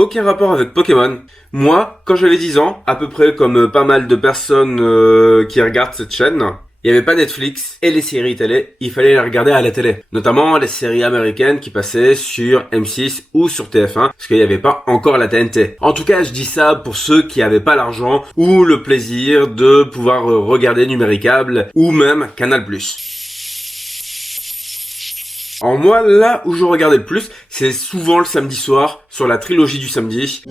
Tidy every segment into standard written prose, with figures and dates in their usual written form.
aucun rapport avec Pokémon. Moi, quand j'avais 10 ans, à peu près comme pas mal de personnes qui regardent cette chaîne, il n'y avait pas Netflix et les séries télé, il fallait les regarder à la télé. Notamment les séries américaines qui passaient sur M6 ou sur TF1 parce qu'il n'y avait pas encore la TNT. En tout cas, je dis ça pour ceux qui n'avaient pas l'argent ou le plaisir de pouvoir regarder Numéricable ou même Canal+. En moi, là où je regardais le plus, c'est souvent le samedi soir, sur la trilogie du samedi.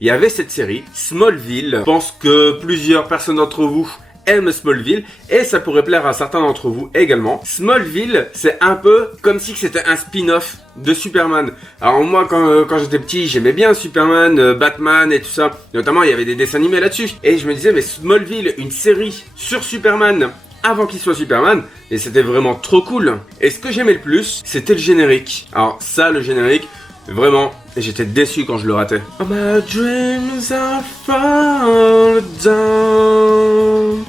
Il y avait cette série, Smallville. Je pense que plusieurs personnes d'entre vous aiment Smallville et ça pourrait plaire à certains d'entre vous également. Smallville, c'est un peu comme si c'était un spin-off de Superman. Alors moi, quand j'étais petit, j'aimais bien Superman, Batman et tout ça. Notamment, il y avait des dessins animés là-dessus. Et je me disais, mais Smallville, une série sur Superman avant qu'il soit Superman, et c'était vraiment trop cool. Et ce que j'aimais le plus, c'était le générique. Alors ça, le générique, vraiment, j'étais déçu quand je le ratais. Oh, my dreams are falling down.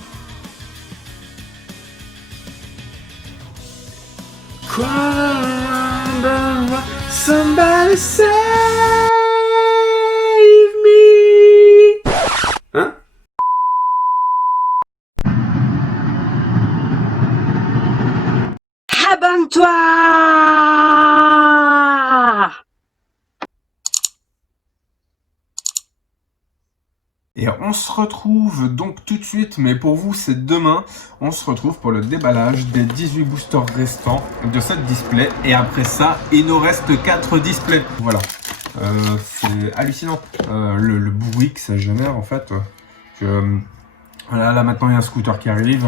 Somebody save me. Hein? Abonne-toi! Et on se retrouve donc tout de suite, mais pour vous c'est demain, on se retrouve pour le déballage des 18 boosters restants de cette display. Et après ça, il nous reste 4 displays. Voilà, c'est hallucinant le bruit que ça génère en fait. Voilà, là maintenant il y a un scooter qui arrive.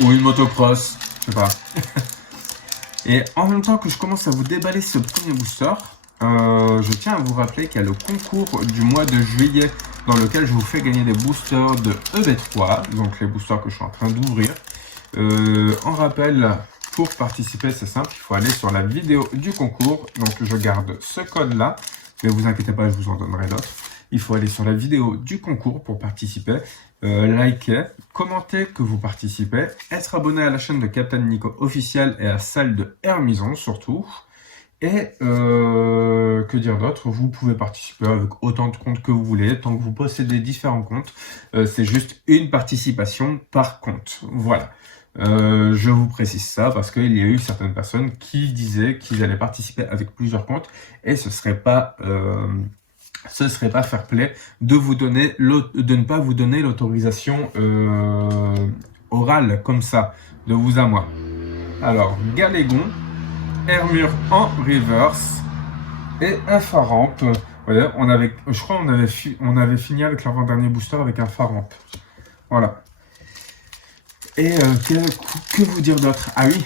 Ou une motocross, je sais pas. Et en même temps que je commence à vous déballer ce premier booster, je tiens à vous rappeler qu'il y a le concours du mois de juillet dans lequel je vous fais gagner des boosters de EB3, donc les boosters que je suis en train d'ouvrir. En rappel, pour participer, c'est simple, il faut aller sur la vidéo du concours. Donc je garde ce code-là, mais vous inquiétez pas, je vous en donnerai d'autres. Il faut aller sur la vidéo du concours pour participer, liker, commenter que vous participez, être abonné à la chaîne de Captain Nico officiel et à celle de Hermison surtout. Et que dire d'autre, vous pouvez participer avec autant de comptes que vous voulez, tant que vous possédez différents comptes. C'est juste une participation par compte. Voilà. Je vous précise ça parce qu'il y a eu certaines personnes qui disaient qu'ils allaient participer avec plusieurs comptes et ce serait pas fair play de ne pas vous donner l'autorisation orale comme ça, de vous à moi. Alors, Galégon, Hermure en reverse et Infaramp. Voilà, je crois on avait fini avec l'avant-dernier booster avec Infaramp. Voilà. Et que vous dire d'autre? Ah oui,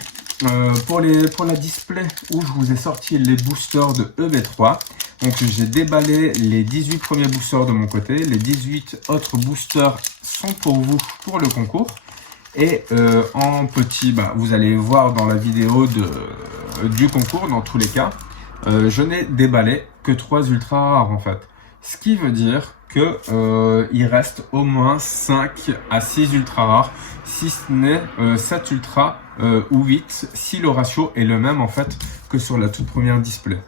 pour la display où je vous ai sorti les boosters de EB3. Donc j'ai déballé les 18 premiers boosters de mon côté. Les 18 autres boosters sont pour vous pour le concours. Et en petit, vous allez voir dans la vidéo du concours, dans tous les cas, je n'ai déballé que 3 ultra rares en fait. Ce qui veut dire que il reste au moins 5 à 6 ultra rares, si ce n'est 7 ultra ou 8, si le ratio est le même en fait que sur la toute première display.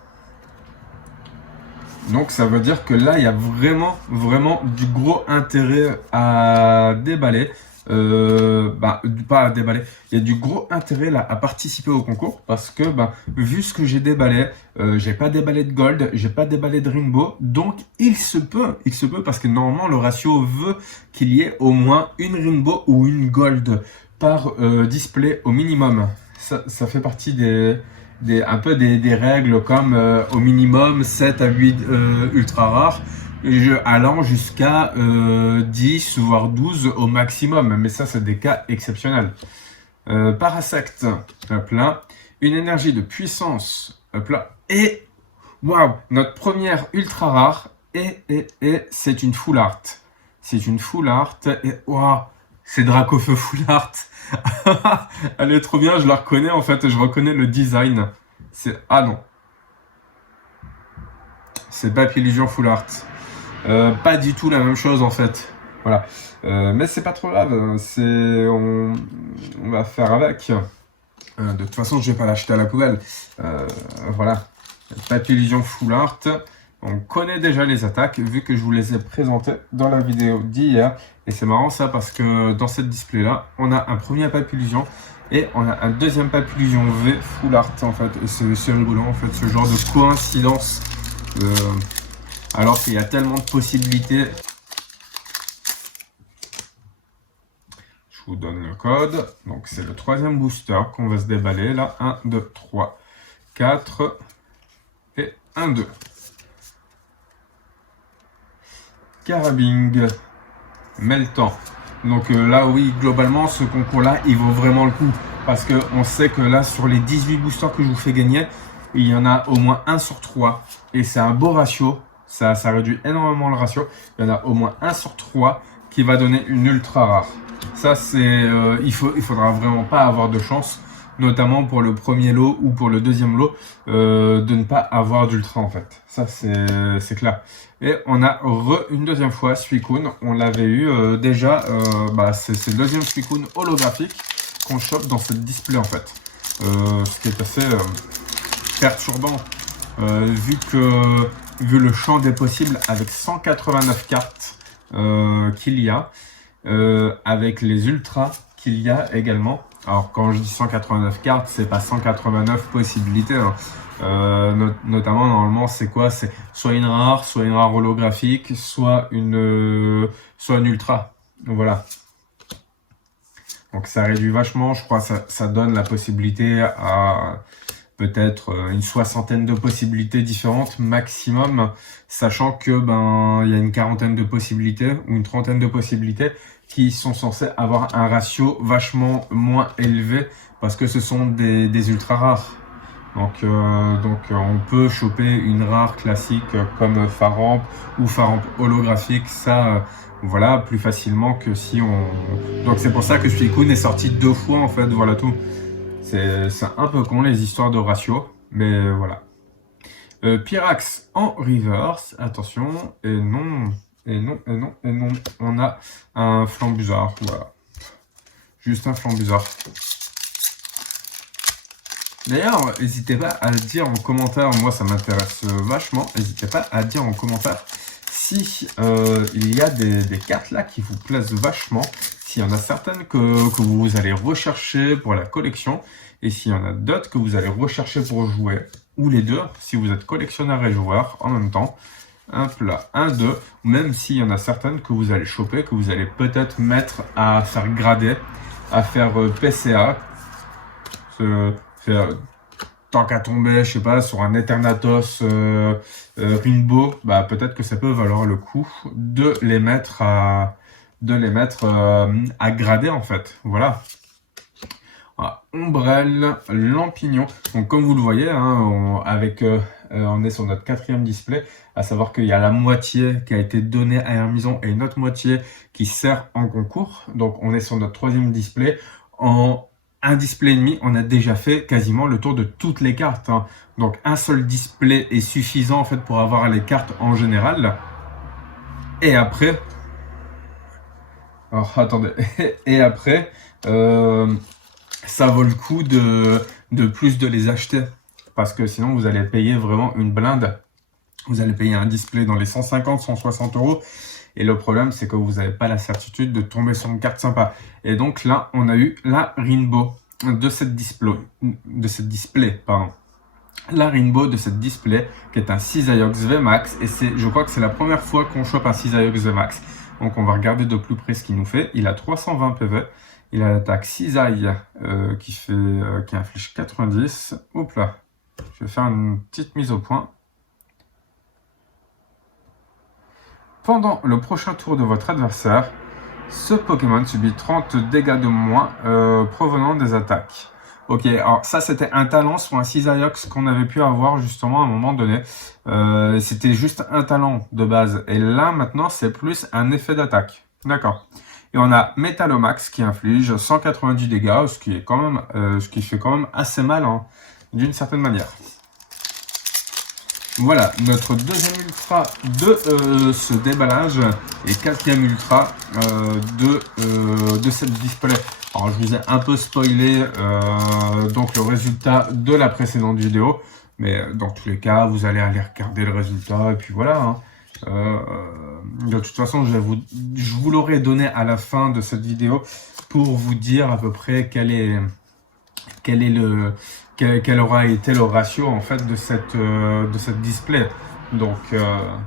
Donc ça veut dire que là il y a vraiment du gros intérêt à déballer. Pas à déballer, il y a du gros intérêt là à participer au concours parce que vu ce que j'ai déballé, j'ai pas déballé de gold, j'ai pas déballé de rainbow, donc il se peut parce que normalement le ratio veut qu'il y ait au moins une rainbow ou une gold par display au minimum. Ça fait partie un peu des règles comme au minimum 7 à 8 ultra rares, allant jusqu'à 10 voire 12 au maximum, mais ça c'est des cas exceptionnels. Parasect, hop là, une énergie de puissance, hop là, et waouh, notre première ultra rare, et c'est une full art. C'est une full art, et waouh, c'est Dracofeu full art. Elle est trop bien, je la reconnais en fait, je reconnais le design. Ah non. c'est Papillusion Full Art. Pas du tout la même chose en fait. Voilà. Mais c'est pas trop grave. On va faire avec. De toute façon, je vais pas l'acheter à la poubelle. Voilà. Papillusion Full Art. On connaît déjà les attaques vu que je vous les ai présentées dans la vidéo d'hier. Et c'est marrant ça parce que dans cette display là, on a un premier Papillusion et on a un deuxième Papillusion V Full Art en fait. Et c'est rigolo en fait, ce genre de coïncidence. Alors qu'il y a tellement de possibilités. Je vous donne le code. Donc c'est le troisième booster qu'on va se déballer là. 1, 2, 3, 4 et 1, 2. Carabing, Meltan. Donc là, oui, globalement, ce concours-là, il vaut vraiment le coup. Parce qu'on sait que là, sur les 18 boosters que je vous fais gagner, il y en a au moins 1 sur 3. Et c'est un beau ratio. Ça réduit énormément le ratio. Il y en a au moins 1 sur 3 qui va donner une ultra rare. Ça, c'est, il faudra vraiment pas avoir de chance. Notamment pour le premier lot ou pour le deuxième lot, de ne pas avoir d'ultra en fait. Ça, c'est clair. Et on a une deuxième fois Suicune. On l'avait eu déjà, c'est le deuxième Suicune holographique qu'on chope dans cette display en fait. Ce qui est assez perturbant vu le champ des possibles avec 189 cartes qu'il y a, avec les ultras qu'il y a également. Alors quand je dis 189 cartes, c'est pas 189 possibilités. Hein. Notamment, normalement, c'est quoi? C'est soit une rare holographique, soit une ultra. Voilà. Donc ça réduit vachement. Je crois que ça donne la possibilité à peut-être une soixantaine de possibilités différentes maximum, sachant que il y a une quarantaine de possibilités ou une trentaine de possibilités qui sont censés avoir un ratio vachement moins élevé parce que ce sont des ultra rares. Donc on peut choper une rare classique comme Faramp ou Faramp holographique, ça voilà, plus facilement que si on... Donc c'est pour ça que Suicune est sorti 2 fois en fait, voilà tout. C'est un peu con les histoires de ratio, mais voilà. Pyrax en reverse, attention, et non, on a un Flambusard, voilà. Juste un Flambusard. D'ailleurs, n'hésitez pas à le dire en commentaire, moi ça m'intéresse vachement, n'hésitez pas à dire en commentaire si il y a des cartes là qui vous plaisent vachement, s'il y en a certaines que vous allez rechercher pour la collection, et s'il y en a d'autres que vous allez rechercher pour jouer, ou les deux, si vous êtes collectionneur et joueur en même temps. Hop là, 1, 2, même s'il y en a certaines que vous allez choper, que vous allez peut-être mettre à faire grader, à faire PCA, tant qu'à tomber, je sais pas, sur un Eternatus Rainbow, peut-être que ça peut valoir le coup de les mettre à grader en fait. Voilà. Voilà. Ombrelle, Lampignon. Donc comme vous le voyez, hein, on est sur notre 4e display, à savoir qu'il y a la moitié qui a été donnée à Hermison et une autre moitié qui sert en concours. Donc on est sur notre 3e display. En un display et demi, on a déjà fait quasiment le tour de toutes les cartes. Hein. Donc un seul display est suffisant en fait pour avoir les cartes en général. Et après, alors attendez, et après, ça vaut le coup de plus de les acheter. Parce que sinon vous allez payer vraiment une blinde. Vous allez payer un display dans les 150, 160 euros. Et le problème, c'est que vous n'avez pas la certitude de tomber sur une carte sympa. Et donc là, on a eu la Rainbow de cette display. Pardon. La Rainbow de cette display, qui est un Cisaiox VMAX. Et je crois que c'est la première fois qu'on chope un Cisaiox VMAX. Donc on va regarder de plus près ce qu'il nous fait. Il a 320 PV. Il a l'attaque Cisaille qui inflige 90. Hop là. Je vais faire une petite mise au point. Pendant le prochain tour de votre adversaire, ce Pokémon subit 30 dégâts de moins provenant des attaques. Ok, alors ça c'était un talent sur un Cisaiox qu'on avait pu avoir justement à un moment donné. C'était juste un talent de base. Et là maintenant c'est plus un effet d'attaque. D'accord. Et on a Metalomax qui inflige 190 dégâts, ce qui fait quand même assez mal hein, d'une certaine manière. Voilà, notre deuxième ultra de ce déballage et quatrième ultra de cette display. Alors, je vous ai un peu spoilé donc le résultat de la précédente vidéo, mais dans tous les cas, vous allez aller regarder le résultat et puis voilà. Hein. De toute façon, je vous l'aurai donné à la fin de cette vidéo pour vous dire à peu près quel aura été le ratio en fait de cette display. Donc,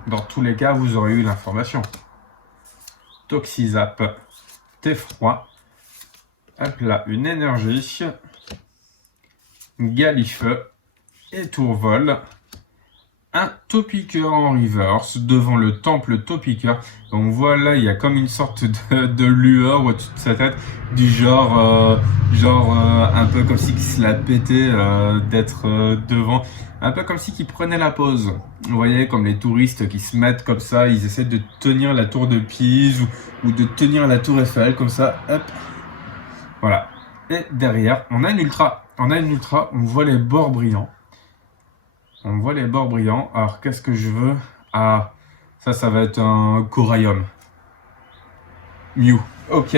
dans tous les cas, vous aurez eu l'information. Toxizap, T-Froid, hop là, une énergie, Galifeu et Tourvol. Un Topiqueur en reverse devant le temple Topiqueur. Donc voilà, il y a comme une sorte de lueur au-dessus de sa tête, du genre un peu comme si il se la pétait d'être devant, un peu comme si il prenait la pause. Vous voyez, comme les touristes qui se mettent comme ça, ils essaient de tenir la tour de Pise ou de tenir la tour Eiffel comme ça, hop. Voilà. Et derrière, on a une ultra, on voit les bords brillants. On voit les bords brillants. Alors, qu'est-ce que je veux? Ah, ça va être un Coraium. Mew. Ok.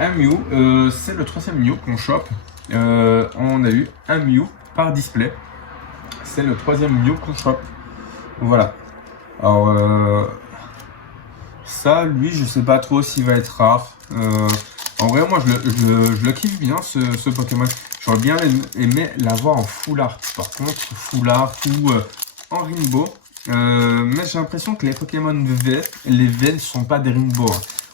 Un Mew. C'est le troisième Mew qu'on chope. On a eu un Mew par display. C'est le troisième Mew qu'on chope. Voilà. Alors, ça, lui, je sais pas trop s'il va être rare. En vrai, moi, je le kiffe bien, ce Pokémon. J'aurais bien aimé l'avoir en full art, par contre, full art ou en rainbow. Mais j'ai l'impression que les Pokémon V, les V ne sont pas des rainbow.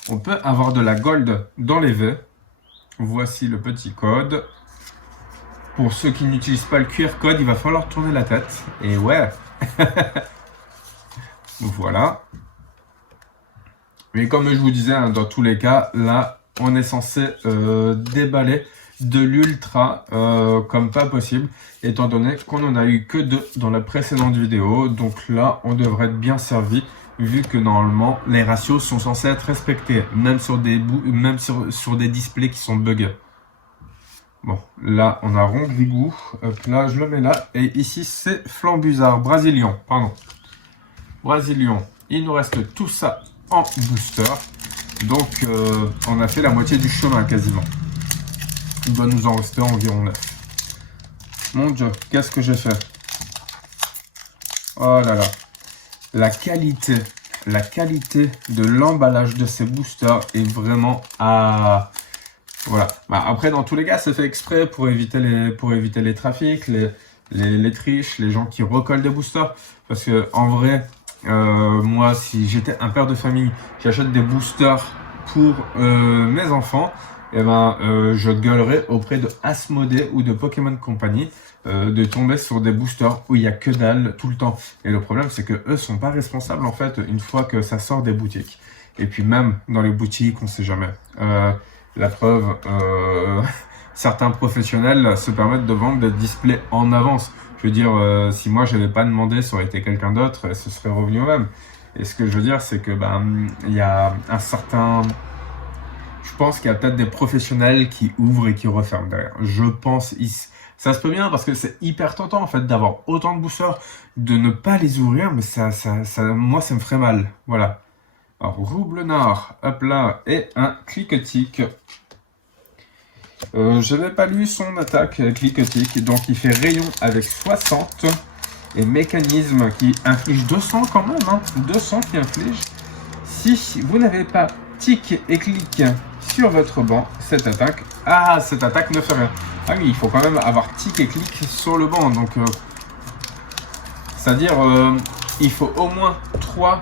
On peut avoir de la gold dans les V. Voici le petit code. Pour ceux qui n'utilisent pas le QR code, il va falloir tourner la tête. Et ouais. Voilà. Mais comme je vous disais, hein, dans tous les cas, là, on est censé déballer de l'ultra comme pas possible, étant donné qu'on en a eu que 2 dans la précédente vidéo. Donc là, on devrait être bien servi, vu que normalement, les ratios sont censés être respectés, même sur des displays qui sont buggés. Bon, là, on a Rongrigou. Hop là, je le mets là. Et ici, c'est Flambuzard, Brasilion, pardon. Brasilion. Il nous reste tout ça en booster. Donc, on a fait la moitié du chemin quasiment. Il doit nous en rester environ 9. Mon Dieu, qu'est-ce que j'ai fait? Oh là là. La qualité de l'emballage de ces boosters est vraiment à... Voilà. Bah, après, dans tous les cas, c'est fait exprès pour éviter les trafics, les triches, les gens qui recollent des boosters. Parce que en vrai, moi, si j'étais un père de famille, j'achète des boosters pour mes enfants, et ben, je gueulerais auprès de Asmodée ou de Pokémon Company de tomber sur des boosters où il n'y a que dalle tout le temps. Et le problème, c'est que eux sont pas responsables en fait une fois que ça sort des boutiques. Et puis même dans les boutiques, on sait jamais. La preuve, certains professionnels se permettent de vendre des displays en avance. Je veux dire, si moi j'avais pas demandé, ça aurait été quelqu'un d'autre, ce serait revenu au même. Et ce que je veux dire, c'est que il y a un certain... Je pense qu'il y a peut-être des professionnels qui ouvrent et qui referment derrière. Je pense, ça se peut bien parce que c'est hyper tentant en fait d'avoir autant de boosters, de ne pas les ouvrir, mais moi ça me ferait mal. Voilà. Alors, Roublard, hop là, et un Cliquetic. Je n'avais pas lu son attaque Cliquetic, donc il fait rayon avec 60 et mécanisme qui inflige 200 quand même, hein, 200 qui inflige. Si vous n'avez pas tic et clic sur votre banc, cette attaque ne fait rien. Ah oui, il faut quand même avoir tic et clic sur le banc, donc c'est-à-dire il faut au moins 3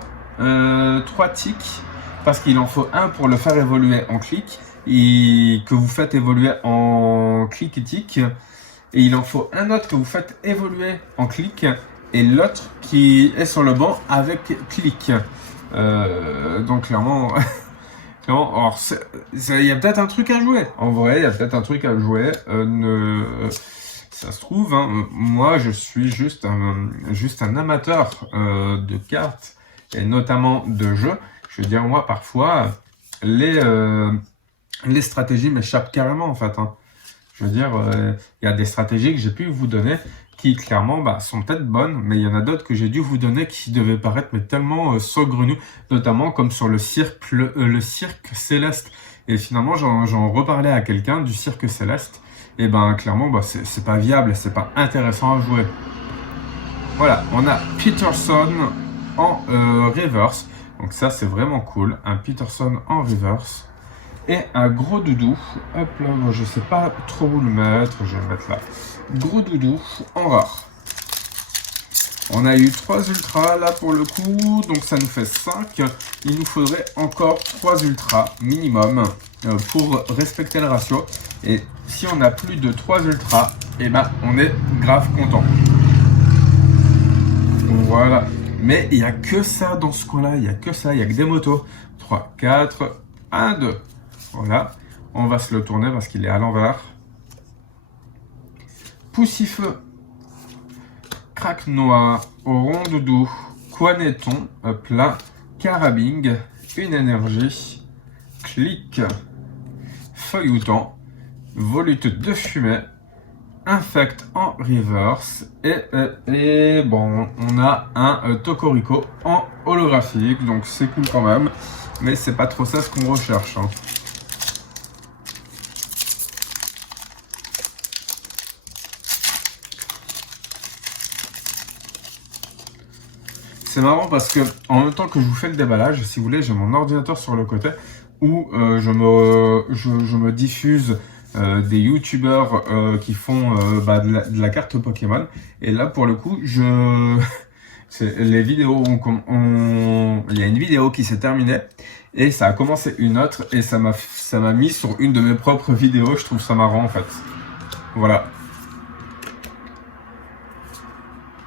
tics, parce qu'il en faut un pour le faire évoluer en clic, et que vous faites évoluer en clic et tic, et il en faut un autre que vous faites évoluer en clic, et l'autre qui est sur le banc avec clic. Donc clairement, alors, il y a peut-être un truc à jouer. En vrai, il y a peut-être un truc à jouer. Ça se trouve, hein, moi je suis juste un amateur de cartes et notamment de jeux. Je veux dire, moi parfois les stratégies m'échappent carrément en fait. Hein. Je veux dire, il y a des stratégies que j'ai pu vous donner qui clairement sont peut-être bonnes, mais il y en a d'autres que j'ai dû vous donner qui devaient paraître mais tellement saugrenus, notamment comme sur le cirque céleste. Et finalement, j'en reparlais à quelqu'un du cirque céleste, et clairement, c'est pas viable, c'est pas intéressant à jouer. Voilà, on a Peterson en reverse, donc ça c'est vraiment cool, un Peterson en reverse. Et un gros doudou, hop là, moi je sais pas trop où le mettre, je vais le mettre là. Gros doudou en rare. On a eu 3 ultras là pour le coup, donc ça nous fait 5. Il nous faudrait encore 3 ultras minimum pour respecter le ratio. Et si on a plus de 3 ultras, et on est grave content. Voilà. Mais il n'y a que ça dans ce coin-là, il n'y a que ça, il n'y a que des motos. 3, 4, 1, 2. Voilà, on va se le tourner parce qu'il est à l'envers. Poussifeu, crack noir, rond doudou, coineton, plein, carabing, une énergie, clic, feuilletant, volute de fumée, infect en reverse et bon, on a un Tokorico en holographique, donc c'est cool quand même, mais c'est pas trop ça ce qu'on recherche. Hein. C'est marrant parce que en même temps que je vous fais le déballage, si vous voulez, j'ai mon ordinateur sur le côté où je me diffuse des youtubeurs qui font de la carte Pokémon. Et là, pour le coup, les vidéos il y a une vidéo qui s'est terminée et ça a commencé une autre et ça m'a mis sur une de mes propres vidéos. Je trouve ça marrant en fait. Voilà.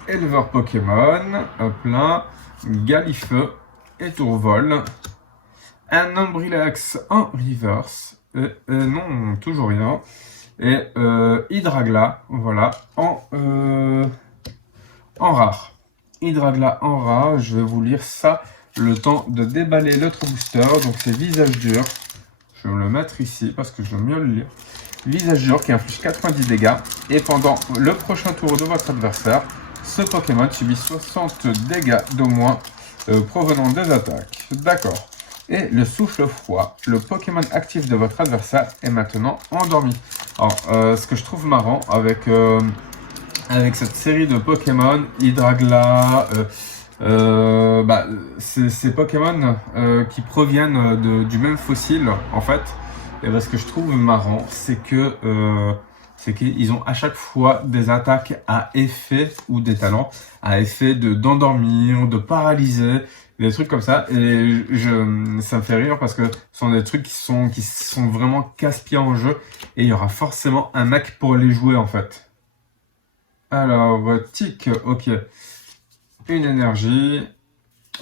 Éleveur Pokémon, hop là, Galifeu et Tourvol, un Ombrilex en reverse, non, toujours rien, et Hydragla, voilà, en rare. Hydragla en rare, je vais vous lire ça le temps de déballer l'autre booster, donc c'est Visage dur, je vais me le mettre ici parce que je veux mieux le lire. Visage dur qui inflige 90 dégâts, et pendant le prochain tour de votre adversaire, ce Pokémon subit 60 dégâts d'au moins provenant des attaques. D'accord. Et le souffle froid. Le Pokémon actif de votre adversaire est maintenant endormi. Alors, ce que je trouve marrant avec cette série de Pokémon, Hydragla, ces Pokémon qui proviennent du même fossile, en fait. Et ce que je trouve marrant, c'est qu'ils ont à chaque fois des attaques à effet ou des talents à effet d'endormir, de paralyser, des trucs comme ça. Et ça me fait rire parce que ce sont des trucs qui sont vraiment casse-pieds en jeu et il y aura forcément un mec pour les jouer en fait. Alors, tic, ok. Une énergie,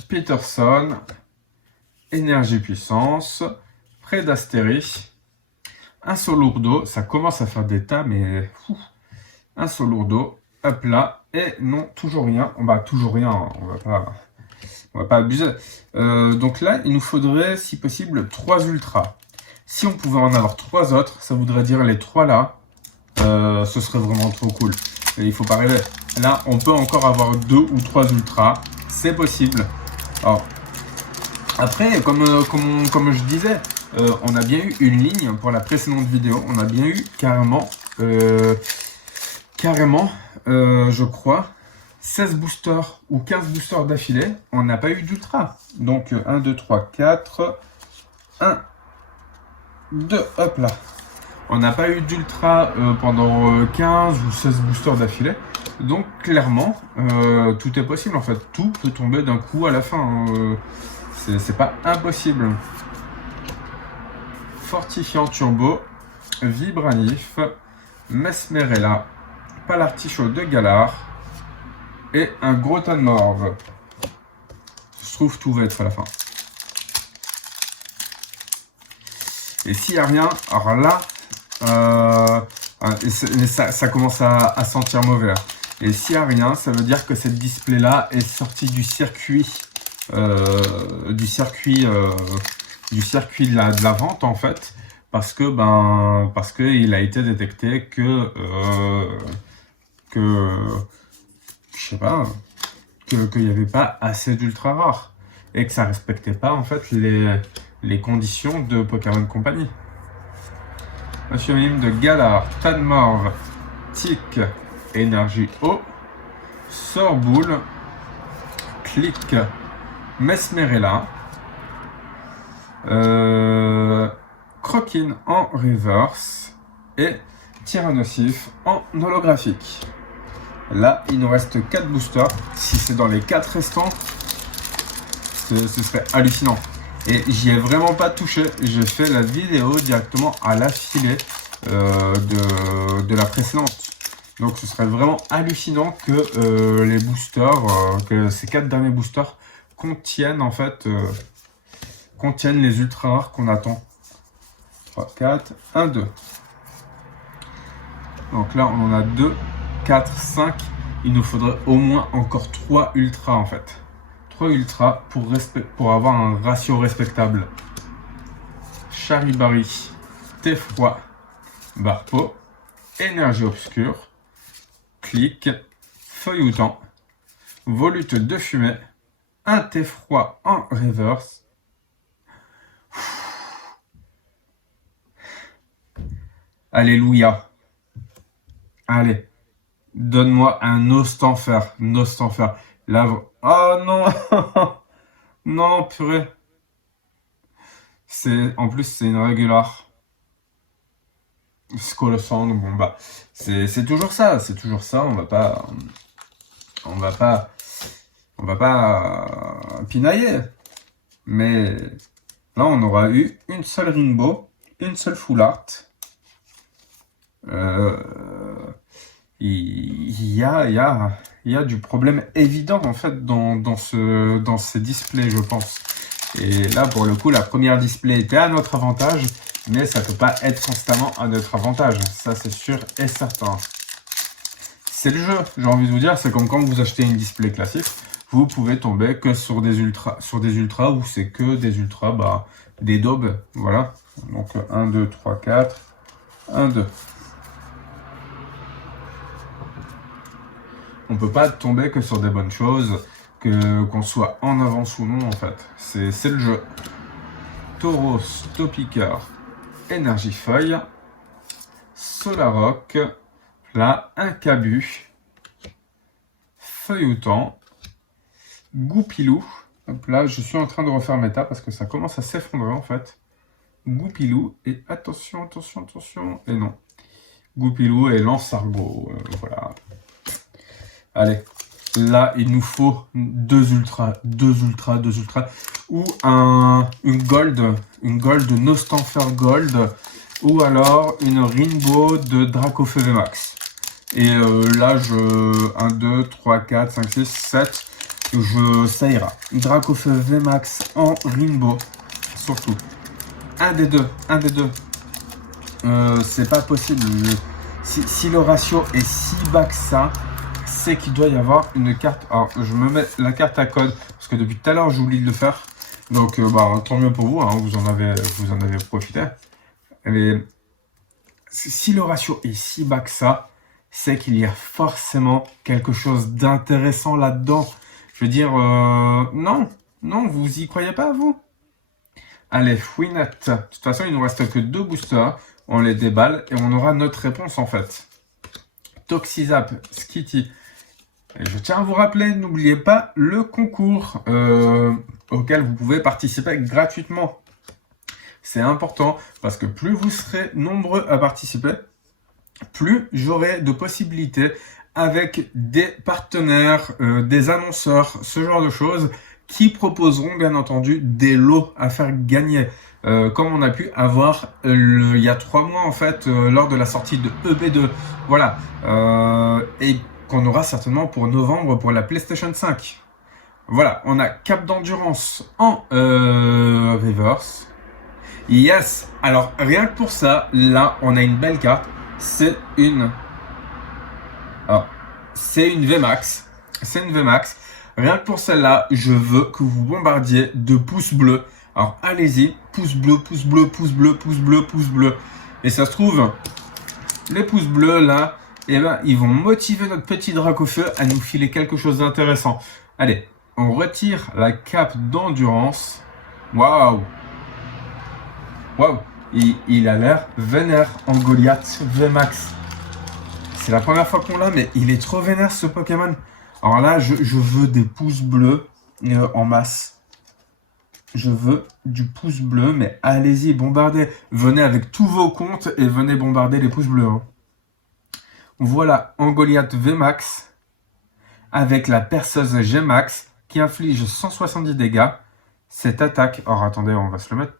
Peterson, énergie puissance, Prédastérie. Un Solourdo, ça commence à faire des tas, mais un Solourdo, hop là, et non, toujours rien. Toujours rien, on va pas abuser. Donc là, il nous faudrait, si possible, 3 ultras. Si on pouvait en avoir 3 autres, ça voudrait dire les 3 là, ce serait vraiment trop cool. Et il faut pas rêver. Là, on peut encore avoir 2 ou 3 ultras, c'est possible. Alors, après, comme je disais, on a bien eu une ligne pour la précédente vidéo. On a bien eu carrément, je crois, 16 boosters ou 15 boosters d'affilée. On n'a pas eu d'ultra. Donc 1, 2, 3, 4. 1, 2, hop là. On n'a pas eu d'ultra pendant 15 ou 16 boosters d'affilée. Donc clairement, tout est possible en fait. Tout peut tomber d'un coup à la fin. C'est pas impossible. Fortifiant turbo, Vibranif, Mesmerella, Palartichaut de Galar et un gros tas de morve. Je trouve tout va être à la fin. Et s'il n'y a rien, alors là, ça commence à sentir mauvais. Et s'il n'y a rien, ça veut dire que cette display là est sortie du circuit. De la vente en fait parce que il a été détecté que je sais pas, qu'il n'y avait pas assez d'ultra rares et que ça respectait pas en fait les conditions de Pokémon Company. Monsieur Mime de Galar, Tadmor, Tic, Énergie Eau, Sorboule, Click, Mesmerella, Croquine en reverse et Tyrannosif en holographique. Là, il nous reste 4 boosters. Si c'est dans les 4 restants, ce serait hallucinant. Et j'y ai vraiment pas touché. J'ai fait la vidéo directement à l'affilée de la précédente. Donc ce serait vraiment hallucinant que les boosters, que ces 4 derniers boosters contiennent en fait contiennent les ultra rares qu'on attend. 3, 4, 1, 2. Donc là on en a 2, 4, 5. Il nous faudrait au moins encore 3 ultras en fait. 3 ultras pour avoir un ratio respectable. Charibari, Thé-Froid, Barpo, Énergie Obscure, Click, Feuilletant, Volute de Fumée, un Thé-Froid en reverse. Alléluia. Allez, donne-moi un Nostanfer. Là, oh non. Non, purée. En plus, c'est une régular. Skolosand, bon bah, c'est toujours ça. On va pas pinailler. Mais là, on aura eu une seule Rainbow, une seule Full Art. Il y a du problème évident en fait dans ces displays, je pense. Et là, pour le coup, la première display était à notre avantage, mais ça peut pas être constamment à notre avantage. Ça, c'est sûr et certain. C'est le jeu, j'ai envie de vous dire. C'est comme quand vous achetez une display classique, vous pouvez tomber que sur des ultras où c'est que des ultras, bah, des daubes. Voilà. Donc 1, 2, 3, 4, 1, 2. On peut pas tomber que sur des bonnes choses, qu'on soit en avance ou non en fait. C'est le jeu. Tauros, Topiqueur, Énergie Feuille, Solaroc, là, un Cabu, Feuilletant, Goupilou. Hop là, je suis en train de refaire méta parce que ça commence à s'effondrer en fait. Goupilou, et attention, et non. Goupilou et Lance-Argot, voilà. Allez, là, il nous faut 2 ultras, ou une gold Nostanfer Gold, ou alors une Rainbow de Dracofeu VMAX. Et là, 1, 2, 3, 4, 5, 6, 7, ça ira. Dracofeu VMAX en Rainbow, surtout. Un des deux. C'est pas possible. Si le ratio est si bas que ça, c'est qu'il doit y avoir une carte. Alors, je me mets la carte à code parce que depuis tout à l'heure, j'oublie de le faire. Donc, tant mieux pour vous, hein, vous en avez profité. Mais si le ratio est si bas que ça, c'est qu'il y a forcément quelque chose d'intéressant là-dedans. Je veux dire, non, vous y croyez pas, vous? Allez, Fouinette. De toute façon, il nous reste que 2 boosters. On les déballe et on aura notre réponse en fait. Toxizap, Skitty. Et je tiens à vous rappeler, n'oubliez pas le concours auquel vous pouvez participer gratuitement. C'est important parce que plus vous serez nombreux à participer, plus j'aurai de possibilités avec des partenaires, des annonceurs, ce genre de choses qui proposeront bien entendu des lots à faire gagner. Comme on a pu avoir il y a 3 mois en fait lors de la sortie de EB2. Voilà. Et qu'on aura certainement pour novembre pour la PlayStation 5. Voilà, on a Cap d'Endurance en reverse. Yes. Alors rien que pour ça, là on a une belle carte. C'est une VMAX. C'est une VMAX. Rien que pour celle-là, je veux que vous bombardiez de pouces bleus. Alors allez-y, pouce bleu. Et ça se trouve, les pouces bleus là, et ben ils vont motiver notre petit Dracofeu à nous filer quelque chose d'intéressant. Allez, on retire la cape d'endurance. Waouh! Waouh! Il a l'air vénère en Goliath VMAX. C'est la première fois qu'on l'a, mais il est trop vénère ce Pokémon. Alors là, je veux des pouces bleus en masse. Je veux du pouce bleu, mais allez-y, bombardez. Venez avec tous vos comptes et venez bombarder les pouces bleus. Hein. Voilà, en Goliath VMAX avec la perceuse Gmax qui inflige 170 dégâts. Cette attaque... Oh, attendez, on va se le mettre.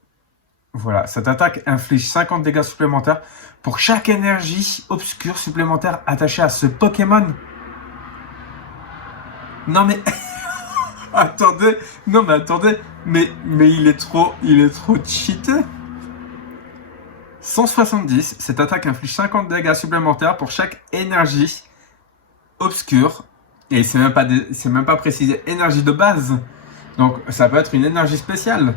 Voilà, cette attaque inflige 50 dégâts supplémentaires pour chaque énergie obscure supplémentaire attachée à ce Pokémon. Non mais... attendez, non mais attendez, mais il est trop cheaté. 170, cette attaque inflige 50 dégâts supplémentaires pour chaque énergie obscure. Et c'est même pas précisé énergie de base. Donc ça peut être une énergie spéciale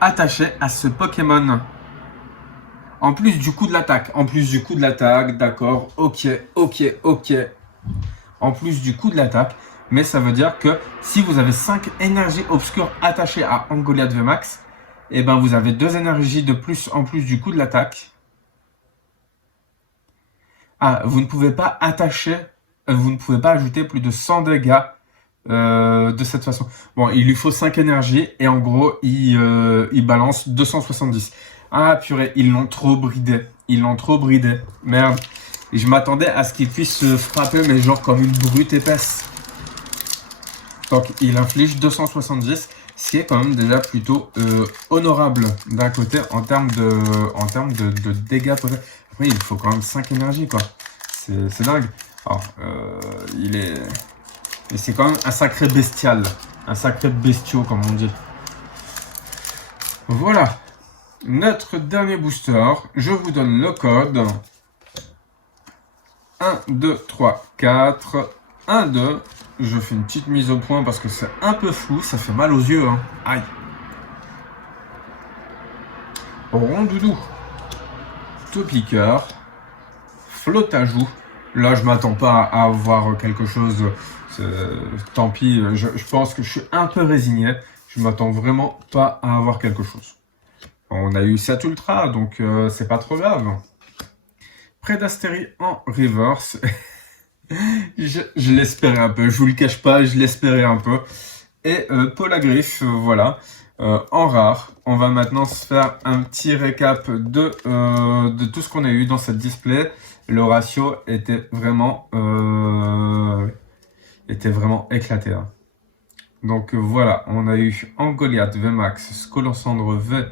attachée à ce Pokémon. En plus du coup de l'attaque. D'accord. Ok. En plus du coup de l'attaque. Mais ça veut dire que si vous avez 5 énergies obscures attachées à Goliath VMAX, et ben vous avez 2 énergies de plus en plus du coup de l'attaque. Ah, vous ne pouvez pas ajouter plus de 100 dégâts de cette façon. Bon, il lui faut 5 énergies et en gros, il balance 270. Ah purée, ils l'ont trop bridé. Merde. Et je m'attendais à ce qu'il puisse se frapper, mais genre comme une brute épaisse. Donc il inflige 270, ce qui est quand même déjà plutôt honorable d'un côté en termes de dégâts. Après, il faut quand même 5 énergies, quoi. C'est dingue. Alors, et c'est quand même un sacré bestial. Un sacré bestiau, comme on dit. Voilà. Notre dernier booster. Je vous donne le code. 1, 2, 3, 4. 1, 2. Je fais une petite mise au point parce que c'est un peu flou. Ça fait mal aux yeux. Hein. Aïe. Rondoudou. Topiqueur. Flottajout. Là, je m'attends pas à avoir quelque chose. Tant pis, je pense que je suis un peu résigné. Je m'attends vraiment pas à avoir quelque chose. On a eu 7 Ultra, donc c'est pas trop grave. Prédastérie en reverse. je l'espérais un peu, je vous le cache pas, je l'espérais un peu. Et Polagriffe, voilà. En rare, on va maintenant se faire un petit récap de tout ce qu'on a eu dans cette display. Le ratio était vraiment éclaté. Hein. Donc voilà, on a eu Goliath VMAX, Scolosandre V,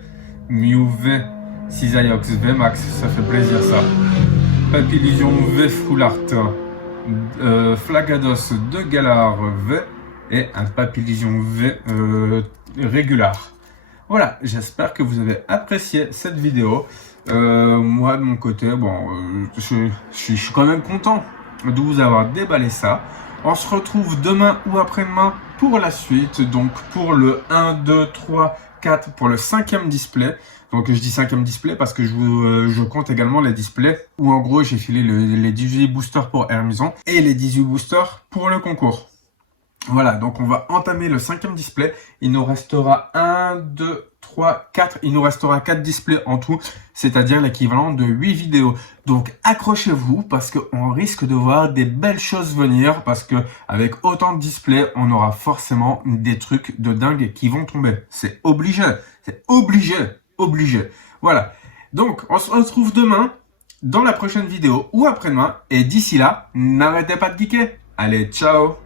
Mew V, Cisaiox VMAX, ça fait plaisir ça. Papillusion V Full Art, Flagados de Galar V et un Papillusion V régular. Voilà, j'espère que vous avez apprécié cette vidéo. Moi de mon côté, bon, je suis quand même content de vous avoir déballé ça. On se retrouve demain ou après-demain pour la suite, donc pour le 1, 2, 3, 4, pour le 5e display. Donc je dis 5e display parce que je compte également les displays où en gros j'ai filé les 18 boosters pour Hermison et les 18 boosters pour le concours. Voilà, donc on va entamer le 5e display. Il nous restera 1, 2, 3, 4. Il nous restera 4 displays en tout, c'est-à-dire l'équivalent de 8 vidéos. Donc accrochez-vous parce qu'on risque de voir des belles choses venir parce que avec autant de displays, on aura forcément des trucs de dingue qui vont tomber. C'est obligé. C'est obligé. Voilà. Donc on se retrouve demain dans la prochaine vidéo ou après-demain. Et d'ici là, n'arrêtez pas de geeker. Allez, ciao!